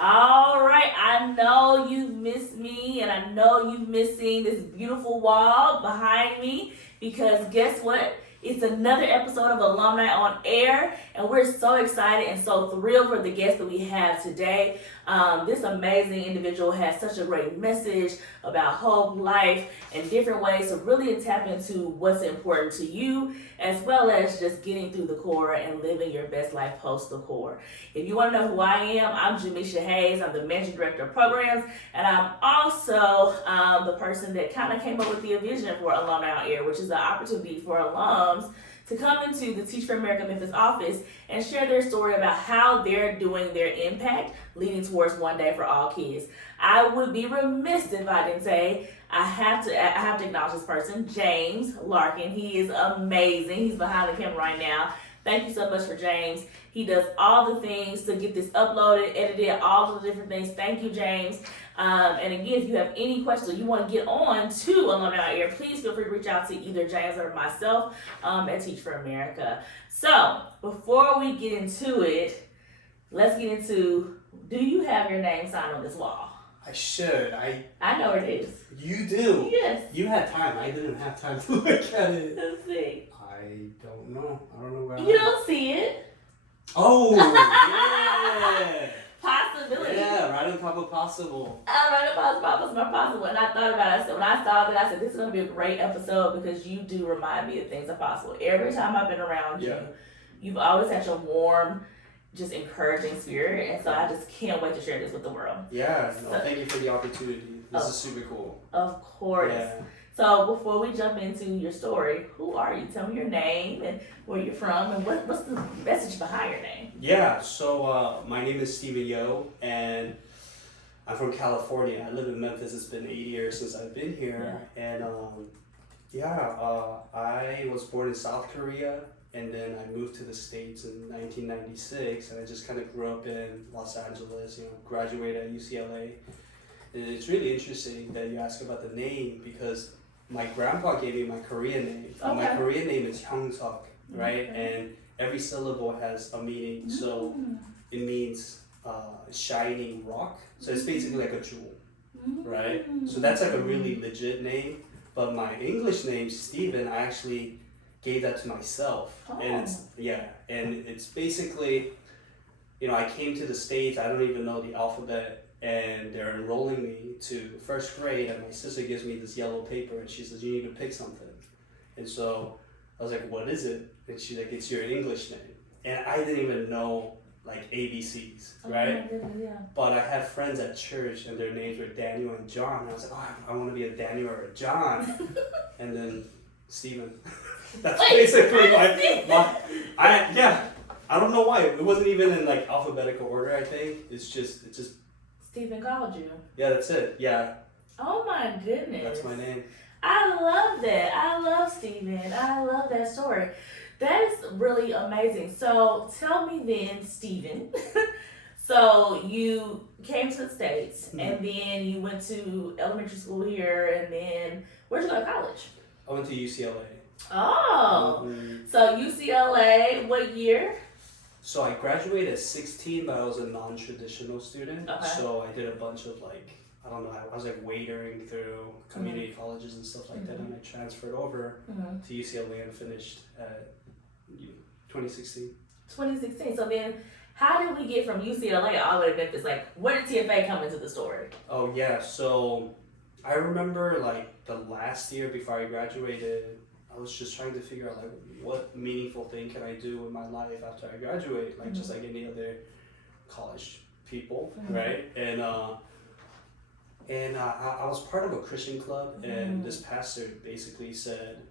All right, I know you've missed me, and I know you've missed seeing this beautiful wall behind me because guess what? It's another episode of Alumni on Air, and we're so excited and so thrilled for the guest that we have today. This amazing individual has such a great message about hope, life, and different ways to really tap into what's important to you, as well as just getting through the core and living your best life post the core. If you want to know who I am, I'm Jamisha Haynes. I'm the Managing Director of Programs, and I'm also the person that kind of came up with the vision for Alumni on Air, which is an opportunity for alums to come into the Teach for America Memphis office and share their story about how they're doing their impact leading towards one day for all kids. I would be remiss if I didn't say I have to acknowledge this person, James Larkin. He is amazing. He's behind the camera right now. Thank you so much for James. He does all the things to get this uploaded, edited, all the different things. Thank you, James. And again, if you have any questions or you want to get on to Alumni Air, please feel free to reach out to either James or myself at Teach for America. So before we get into it, let's get into, do you have your name signed on this wall? I should. I know it is. You do? Yes. You had time. I didn't have time to look at it. Let's see. I don't know. I don't know where You don't see it. Oh, yeah. Possibility. Yeah, right on top of possible. Right about possible. And I thought about it. So when I saw that, I said, this is going to be a great episode because you do remind me of things are possible. Every time I've been around you, you've always had your warm, just encouraging spirit. And so I just can't wait to share this with the world. Yeah, no, thank you for the opportunity. This is super cool. Of course. Yeah. So before we jump into your story, who are you? Tell me your name and where you're from and what's the message behind your name? Yeah, so my name is Steven Yeo, and I'm from California. I live in Memphis. It's been 8 years since I've been here. Yeah. And I was born in South Korea, and then I moved to the States in 1996, and I just kind of grew up in Los Angeles, graduated at UCLA. And it's really interesting that you ask about the name because my grandpa gave me my Korean name. Okay. My Korean name is Hyung Suk, right? Okay. And every syllable has a meaning. So it means shining rock. So it's basically like a jewel, right? So that's like a really legit name. But my English name, Steven, I actually gave that to myself. Oh. And it's basically, I came to the States, I don't even know the alphabet, and they're enrolling me to first grade, and my sister gives me this yellow paper, and she says, you need to pick something. And so I was like, what is it? And she's like, it's your English name. And I didn't even know like ABCs, right? Yeah. But I had friends at church, and their names were Daniel and John. And I was like, I want to be a Daniel or a John. And then Stephen. That's basically I don't know why. It wasn't even in like alphabetical order, I think. It's just Stephen called you. Yeah, that's it. Yeah. Oh my goodness. That's my name. I love that. I love Stephen. I love that story. That is really amazing. So tell me then, Stephen. So you came to the States and then you went to elementary school here, and then where'd you go to college? I went to UCLA. Oh. So UCLA, what year? So I graduated at 16, but I was a non-traditional student. Okay. So I did a bunch of I was like waitering through community colleges and stuff like that, and I transferred over to UCLA and finished at 2016. 2016. So then, how did we get from UCLA all the way to Memphis? Like, where did TFA come into the story? Oh yeah, so I remember like the last year before I graduated, I was just trying to figure out like what meaningful thing can I do in my life after I graduate, like just like any other college people, right? And I was part of a Christian club, and this pastor basically said,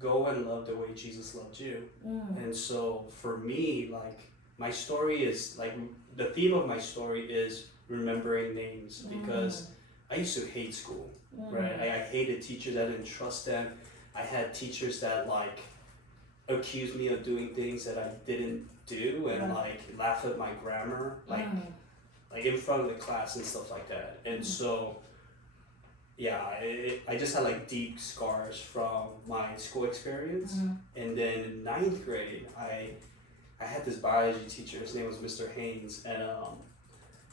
go and love the way Jesus loved you. And so for me, like my story is like, the theme of my story is remembering names, because I used to hate school, right? I hated teachers. I didn't trust them. I had teachers that like accused me of doing things that I didn't do, and like laugh at my grammar, like in front of the class and stuff like that. And so, I just had like deep scars from my school experience. And then in 9th grade, I had this biology teacher. His name was Mr. Haynes, and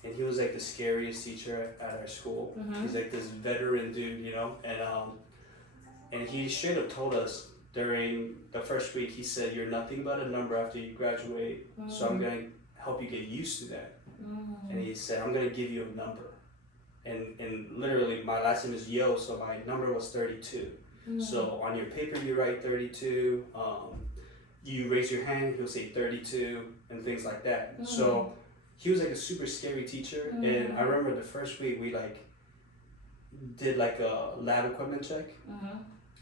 and he was like the scariest teacher at our school. He's like this veteran dude, you know, and he straight up told us during the first week, he said, "You're nothing but a number after you graduate, so I'm gonna help you get used to that." And he said, "I'm gonna give you a number," and literally my last name is Yeo, so my number was 32. So on your paper you write 32. You raise your hand, he'll say 32, and things like that. So he was like a super scary teacher, and I remember the first week we like did like a lab equipment check,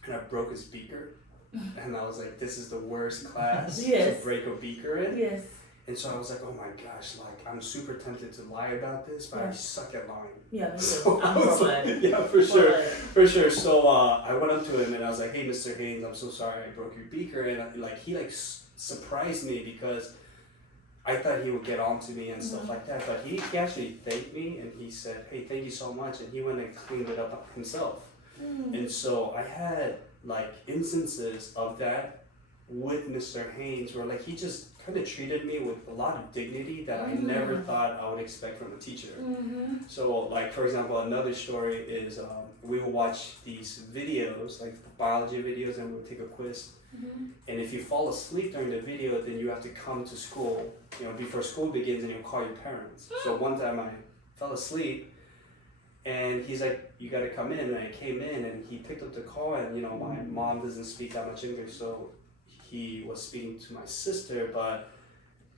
and I broke his beaker, and I was like, this is the worst class to break a beaker in. Yes. And so I was like, oh my gosh, like I'm super tempted to lie about this, but I suck at lying. Yeah, so I'm I was like, yeah, for sure. So I went up to him and I was like, hey, Mr. Haynes, I'm so sorry I broke your beaker, and like he like surprised me because I thought he would get on to me and stuff like that, but he actually thanked me and he said, hey, thank you so much, and he went and cleaned it up himself. And so I had like instances of that with Mr. Haynes where like he just kind of treated me with a lot of dignity that I never thought I would expect from a teacher. So like for example, another story is we would watch these videos, like biology videos, and we'll take a quiz. And if you fall asleep during the video, then you have to come to school, you know, before school begins, and you'll call your parents. So one time I fell asleep and he's like, you gotta come in, and I came in and he picked up the call, and you know, my mom doesn't speak that much English, so he was speaking to my sister, but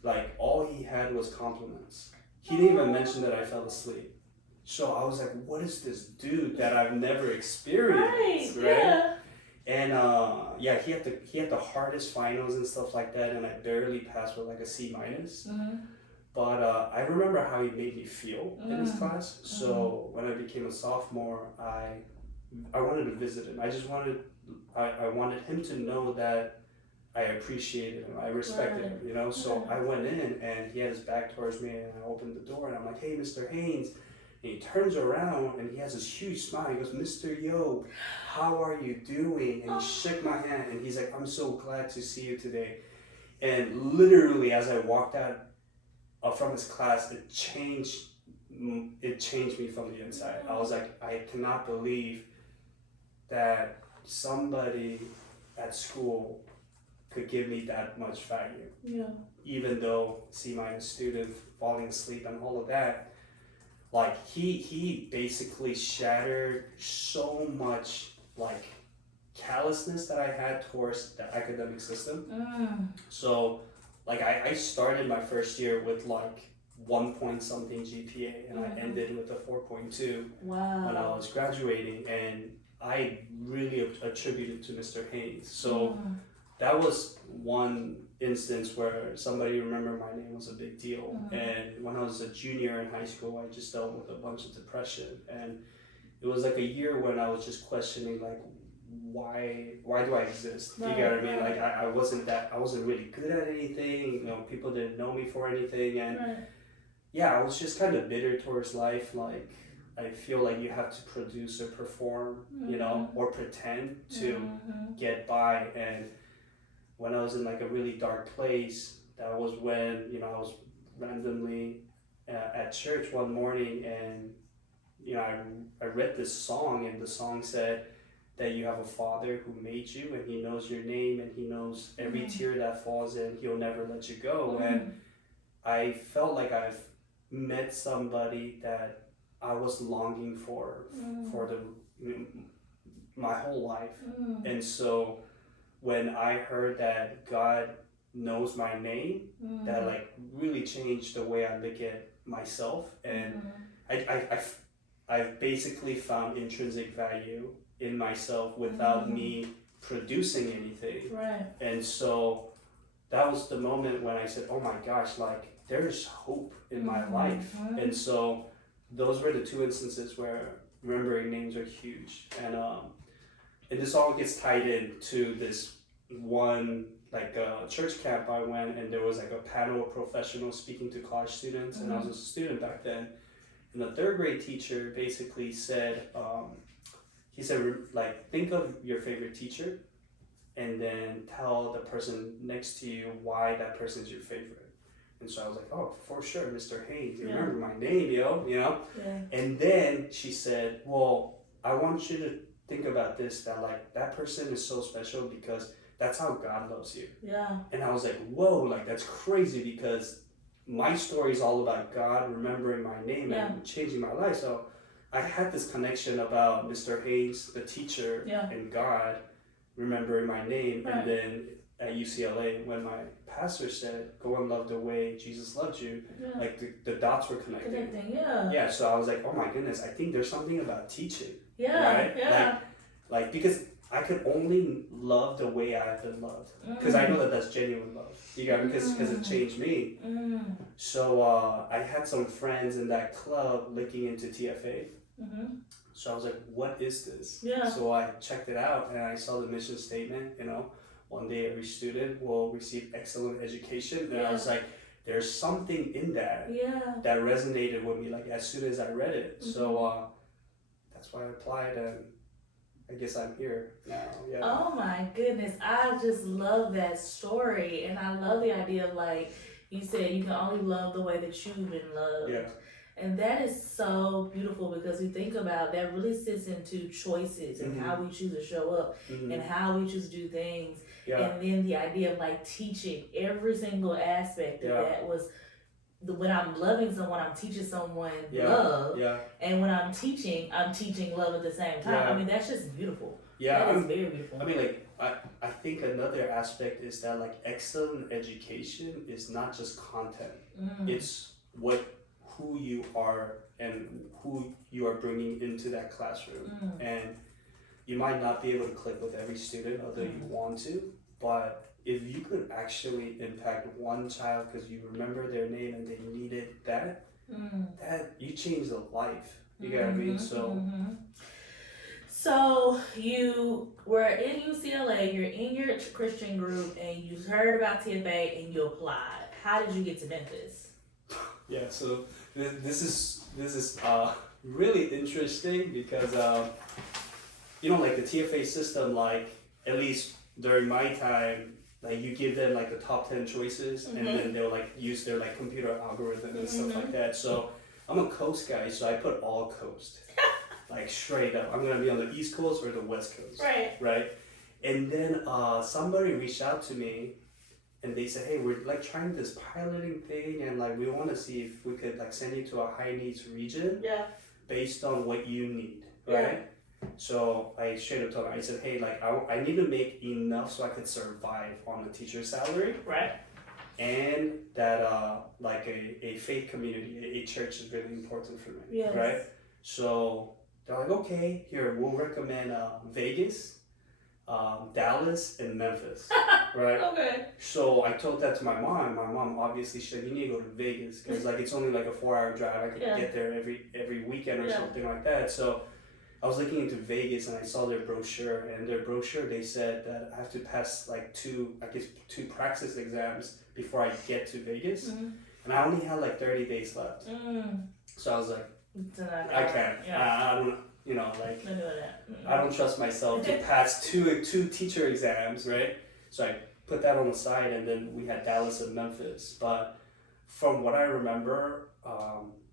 like all he had was compliments. He didn't even mention that I fell asleep. So I was like, what is this dude that I've never experienced, right? Yeah. And yeah, he had the hardest finals and stuff like that, and I barely passed with like a C minus. But I remember how he made me feel in his class. So when I became a sophomore, I wanted to visit him. I wanted him to know that I appreciated him, I respected him, you know. So I went in and he had his back towards me, and I opened the door and I'm like, hey, Mr. Haynes. And he turns around and he has this huge smile. He goes, Mr. Yeo, how are you doing? And he shook my hand and he's like, I'm so glad to see you today. And literally as I walked out from his class, it changed me from the inside. I was like, I cannot believe that somebody at school could give me that much value. Yeah. Even though C-minus student, falling asleep and all of that, like he basically shattered so much like callousness that I had towards the academic system. So like I started my first year with like 1 point something GPA, and I ended with a 4.2 when I was graduating, and I really attributed to Mr. Haynes. So that was one instance where somebody remembered my name was a big deal. And when I was a junior in high school, I just dealt with a bunch of depression, and it was like a year when I was just questioning like, why do I exist? You get what I mean? Like I wasn't really good at anything, you know, people didn't know me for anything, and yeah, I was just kind of bitter towards life. Like I feel like you have to produce or perform, you know, or pretend to get by. And when I was in like a really dark place, that was when, you know, I was randomly at church one morning, and you know, I read this song, and the song said that you have a father who made you, and he knows your name, and he knows every tear that falls in, he'll never let you go. And I felt like I've met somebody that I was longing for my whole life. And so when I heard that God knows my name, that like really changed the way I look at myself. And I've basically found intrinsic value in myself without me producing anything. And so that was the moment when I said, oh my gosh, like there's hope in my life. And so those were the two instances where remembering names are huge. And this all gets tied into this one like church camp I went, and there was like a panel of professionals speaking to college students, and I was a student back then. And the third grade teacher basically said, he said, like, think of your favorite teacher and then tell the person next to you why that person is your favorite. And so I was like, oh, for sure, Mr. Haynes, you Yeah. remember my name, yo, you know? Yeah. And then she said, well, I want you to think about this, that like that person is so special because that's how God loves you. Yeah. And I was like, whoa, like that's crazy because my story is all about God remembering my name Yeah. and changing my life. So I had this connection about Mr. Haynes, the teacher, Yeah. and God remembering my name. Right. And then at UCLA, when my pastor said, go and love the way Jesus loved you, Yeah. like the dots were connecting. Yeah. Yeah, so I was like, oh my goodness, I think there's something about teaching. Yeah. Right? Yeah. Like because I could only love the way I've been loved. Because I know that that's genuine love. You got because it changed me. So I had some friends in that club looking into TFA. So I was like, what is this? Yeah. So I checked it out and I saw the mission statement, you know, one day every student will receive excellent education. And I was like, there's something in that that resonated with me like as soon as I read it. So that's why I applied and I guess I'm here now. Yeah. Oh my goodness. I just love that story. And I love the idea of like you said, you can only love the way that you've been loved. Yeah. And that is so beautiful because we think about that really sits into choices and how we choose to show up and how we choose to do things. Yeah. And then the idea of like teaching every single aspect of that was when I'm loving someone, I'm teaching someone love. Yeah. And when I'm teaching love at the same time. Yeah. I mean, that's just beautiful. Yeah. That is very beautiful. I mean, like, I think another aspect is that, like, excellent education is not just content. It's who you are and who you are bringing into that classroom. And you might not be able to click with every student, although you want to, but if you could actually impact one child because you remember their name and they needed that, that you change the life. You get what I mean? So you were in UCLA, you're in your Christian group, and you heard about TFA and you applied. How did you get to Memphis? Yeah, so this is really interesting because you know, like the TFA system, like at least during my time, like you give them like the top 10 choices and then they'll like use their like computer algorithm and stuff like that. So I'm a coast guy, so I put all coast. Like straight up. I'm gonna be on the East Coast or the West Coast. Right? And then somebody reached out to me and they said, hey, we're like trying this piloting thing and like we wanna see if we could like send you to a high needs region based on what you need. Right? So I straight up told him, I said, hey, like I need to make enough so I could survive on a teacher's salary. Right. And that like a faith community, a church is really important for me. Yes. Right? So they're like, okay, here, we'll recommend Vegas, Dallas, and Memphis. Right? Okay. So I told that to my mom. My mom obviously said, you need to go to Vegas because like it's only like a 4-hour drive. I could get there every weekend or something like that. So I was looking into Vegas and I saw their brochure, and their brochure they said that I have to pass like two praxis exams before I get to Vegas, and I only had like 30 days left. So I was like, I can't. I don't, you know, like I don't trust myself to pass two teacher exams, right? So I put that on the side, and then we had Dallas and Memphis. But from what I remember,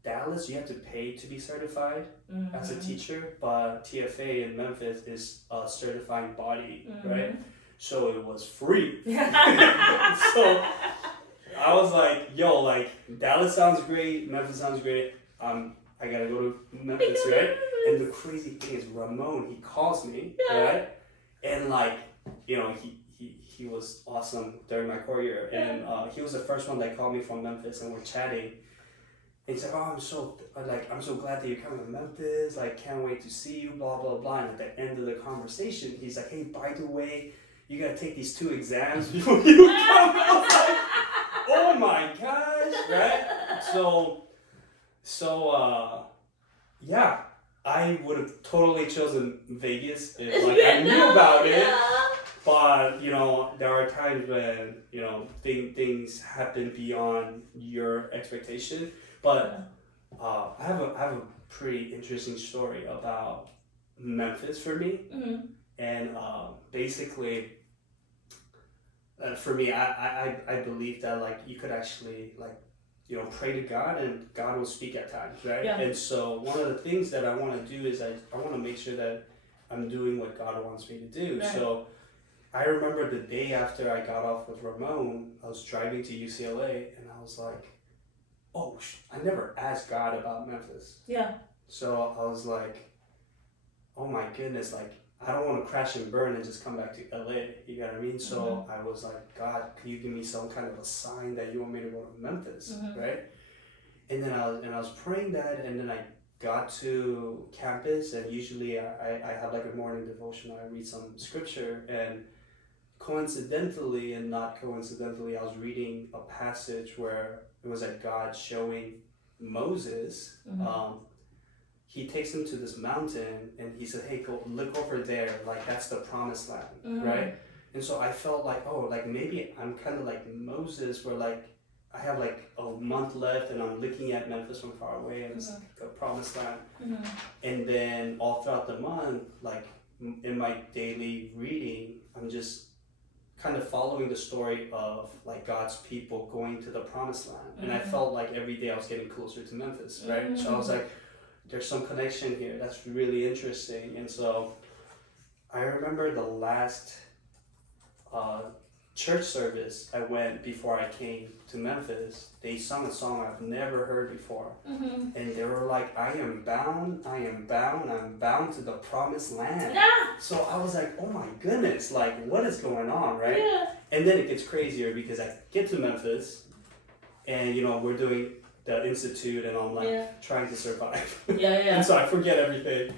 Dallas, you have to pay to be certified as a teacher, but TFA in Memphis is a certifying body, right? So it was free. So I was like, yo, like Dallas sounds great, Memphis sounds great. I gotta go to Memphis, right? And the crazy thing is Ramon, he calls me, right? And like, you know, he was awesome during my core year. And he was the first one that called me from Memphis and we're chatting. And he said, oh, I'm so glad that you're coming to Memphis, like can't wait to see you, blah, blah, blah. And at the end of the conversation, he's like, hey, by the way, you gotta take these 2 exams before you come. I was like, oh my gosh, right? So yeah, I would have totally chosen Vegas if like I knew about it. But you know, there are times when you know things happen beyond your expectation. But I have a pretty interesting story about Memphis for me, and basically, for me, I believe that like you could actually like, you know, pray to God and God will speak at times, right? Yeah. And so one of the things that I want to do is I want to make sure that I'm doing what God wants me to do. Right. So I remember the day after I got off with Ramon, I was driving to UCLA and I was like, oh, I never asked God about Memphis. Yeah. So I was like, oh my goodness, like I don't want to crash and burn and just come back to LA. You know what I mean? So I was like, God, could you give me some kind of a sign that you want me to go to Memphis, right? And then I was praying that, and then I got to campus, and usually I have like a morning devotional. I read some scripture, and coincidentally and not coincidentally, I was reading a passage where it was like God showing Moses. He takes him to this mountain and he said, hey, go look over there, like that's the promised land, right? And so I felt like, oh, like maybe I'm kind of like Moses, where like I have like a month left and I'm looking at Memphis from far away and it's the promised land. And then all throughout the month, like in my daily reading, I'm just kind of following the story of like God's people going to the promised land. And I felt like every day I was getting closer to Memphis, right? So I was like, there's some connection here. That's really interesting. And so I remember the last church service I went before I came to Memphis. They sung a song I've never heard before. And they were like, I'm bound to the promised land. Yeah. So I was like, oh my goodness, like what is going on, right? Yeah. And then it gets crazier because I get to Memphis and, you know, we're doing the institute and I'm like trying to survive. And so I forget everything.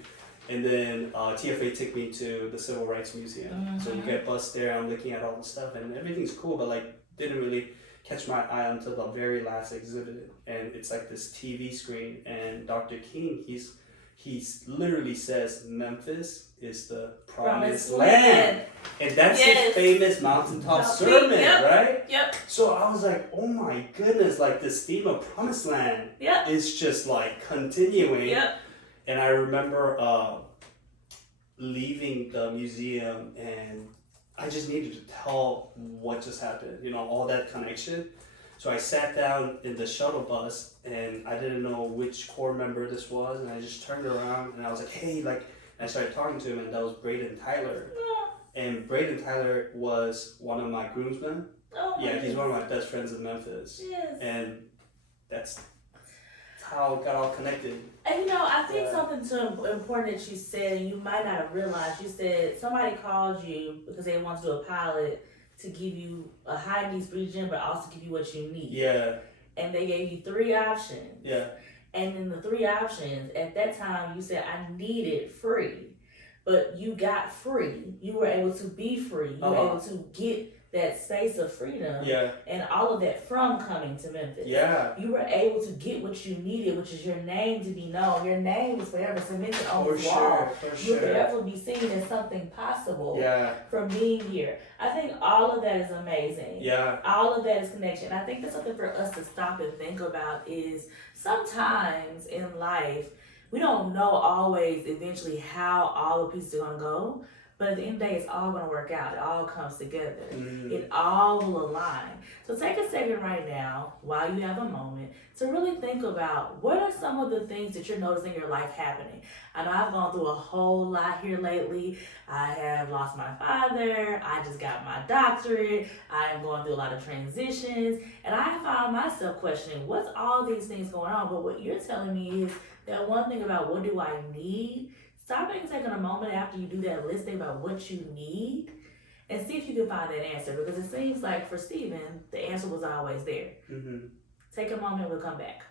And then TFA took me to the Civil Rights Museum. So we get bus there, I'm looking at all the stuff and everything's cool, but like didn't really catch my eye until the very last exhibit. And it's like this TV screen and Dr. King, he's literally says Memphis is the promised land. And that's his famous mountaintop sermon, right? Yep. So I was like, oh my goodness, like this theme of promised land is just like continuing. Yep. And I remember leaving the museum and I just needed to tell what just happened, you know, all that connection. So I sat down in the shuttle bus and I didn't know which corps member this was, and I just turned around and I was like, hey, like, I started talking to him, and that was Braden Tyler. And Braden Tyler was one of my groomsmen. He's one of my best friends in Memphis. And that's how it got all connected. And you know, I think something so important that you said, and you might not have realized, you said somebody called you because they want to do a pilot to give you a high needs region, but also give you what you need. And they gave you 3 options. And in the 3 options, at that time, you said, I needed free. But you got free. You were able to be free. You were able to get that space of freedom. And all of that from coming to Memphis. You were able to get what you needed, which is your name to be known. Your name was forever cemented on the wall. You'll forever be seen as something possible from being here. I think all of that is amazing. All of that is connection. I think that's something for us to stop and think about is sometimes in life, we don't know always eventually how all the pieces are going to go. But at the end of the day, it's all going to work out. It all comes together. It all will align. So take a second right now, while you have a moment, to really think about what are some of the things that you're noticing in your life happening. I know I've gone through a whole lot here lately. I have lost my father. I just got my doctorate. I am going through a lot of transitions. And I found myself questioning, what's all these things going on? But what you're telling me is that one thing about what do I need? Stop and taking a moment after you do that list, think about what you need and see if you can find that answer, because it seems like for Steven, the answer was always there. Take a moment, we'll come back.